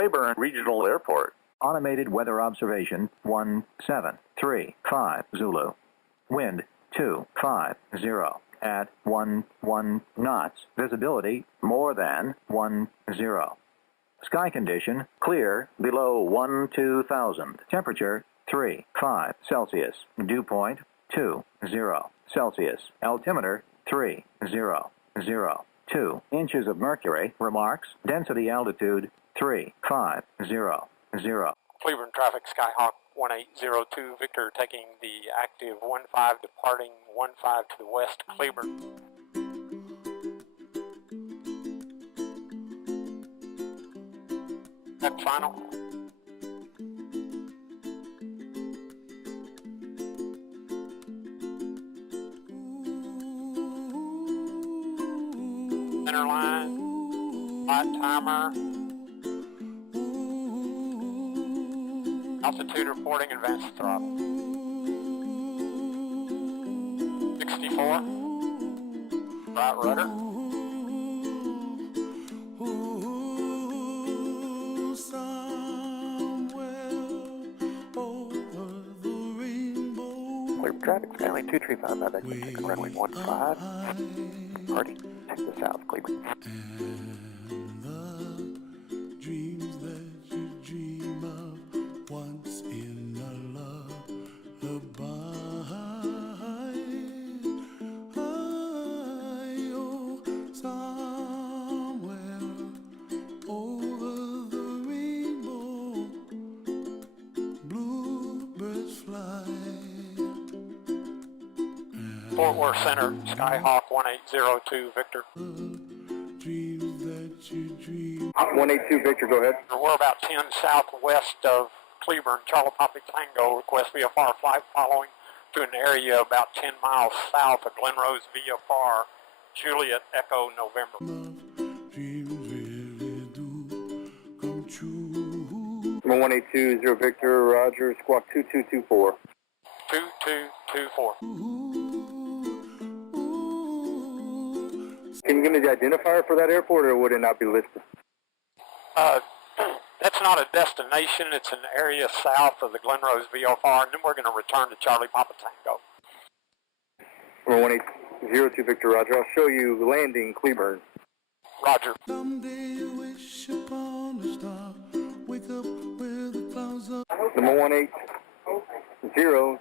Cleburne Regional Airport. Automated weather observation 173.5 Zulu. Wind 250 at 11 knots. Visibility more than 10. Sky condition clear below 12,000. Temperature 35 Celsius. Dew point 20 Celsius. Altimeter 3,002 inches of mercury. Remarks. Density altitude 350. Cleburne traffic, Skyhawk 1802 Victor taking the active 15 departing 15 to the west, Cleburne. That final. Center line, flight timer. Altitude reporting, advanced throttle. 64. Right rudder. Clear traffic, Stanley 235, my back, take runway 15. Party, take the south, Cleburne. Fort Worth Center, Skyhawk 1802 Victor. 182 Victor, go ahead. We're about 10 southwest of Cleburne, Charlie Papa Tango, request via ForeFlight following to an area about 10 miles south of Glenrose via Far, Juliet Echo November. 1820 Victor, Roger, squawk 2224. 2224. Can you give me the identifier for that airport, or would it not be listed? That's not a destination. It's an area south of the Glenrose VFR, and then we're going to return to Charlie Papa Tango. 1802 Victor, Roger. I'll show you landing Cleburne. Roger. Number 180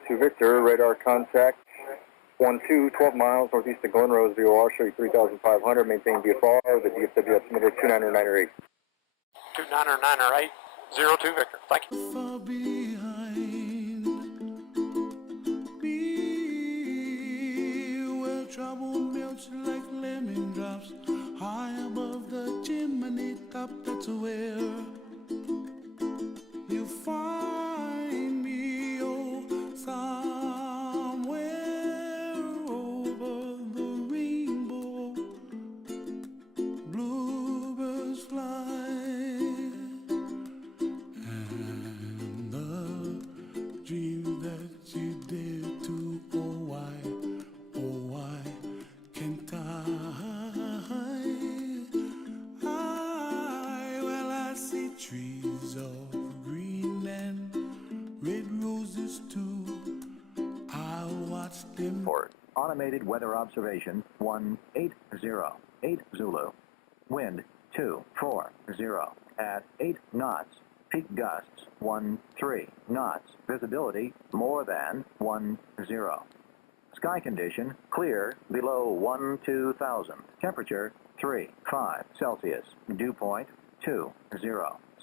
to Victor, radar contact 12 miles northeast of Glenrose VOR, show you 3,500, maintain VFR, the DFW altimeter 29908. 29908, 02 Victor, thank you. Far behind me, where trouble melts like lemon drops, high above the chimney top, that's where you find me, oh, somewhere over the rainbow, bluebirds fly, and the dreams that you dare to, oh why can't I? Well, I see trees of green and red roses too. I watch them. Automated weather observation 1808 Zulu. Wind 240 at 8 knots. Peak gusts 13 knots. Visibility more than 10. Sky condition clear below 12,000. Temperature 35 Celsius. Dew point 20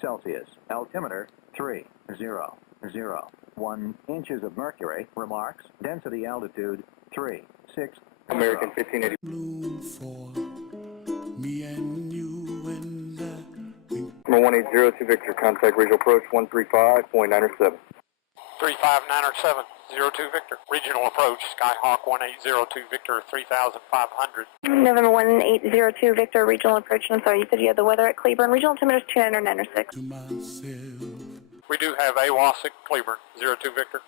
Celsius. Altimeter 3,001 inches of mercury. Remarks. Density altitude 36. American 1580. Bloom for me and you and Number 1802 Victor, contact regional approach 135.907. 35907, 02 Victor. Regional approach, Skyhawk 1802 Victor, 3,500. November 1802 Victor, regional approach. I'm sorry, you said you had the weather at Cleburne. Regional altimeter is 296. to myself. We do have AWAS at Cleburne, 02 Victor.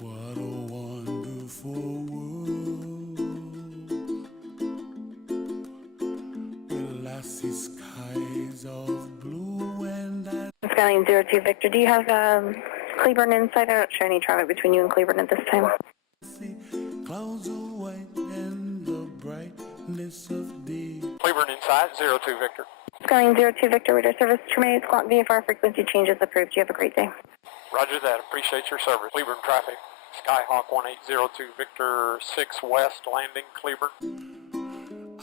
What a wonderful world. Well, I see skies of Skyline 02 Victor, do you have Cleburne in sight? I don't show any traffic between you and Cleburne at this time. See clouds of white and the brightness of day. Cleburne inside, 02 Victor. Skyline 02 Victor, radar service terminates. Clock VFR frequency changes approved. You have a great day. Roger that. Appreciate your service. Cleburne traffic. Skyhawk 1802 Victor 6 West, landing Cleburne.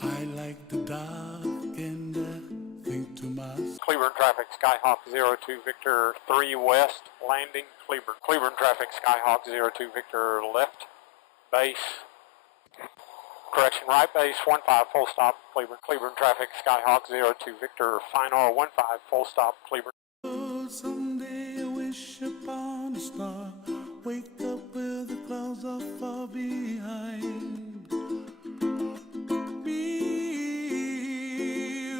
I like the dark and I think to myself. Cleburne traffic. Skyhawk 02 Victor 3 West, landing Cleburne. Cleburne traffic. Skyhawk 02 Victor left base. Correction, right base 15 full stop Cleburne. Cleburne traffic. Skyhawk 02 Victor final 15 full stop Cleburne. Oh, someday I wish upon a star. Wake up where the clouds are far behind. Be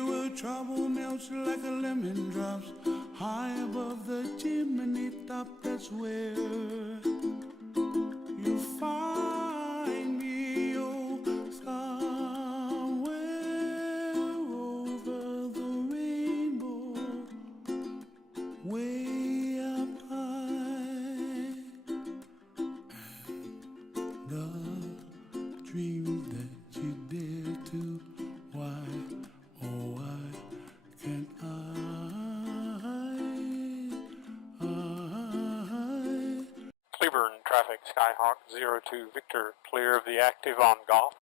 where trouble melts like a lemon drops. High above the chimney top, that's where you find me. Oh, somewhere over the rainbow, way up high. The dreams that you dare to, why, oh why can't I? Cleburne traffic. Skyhawk 02 Victor clear of the active on golf.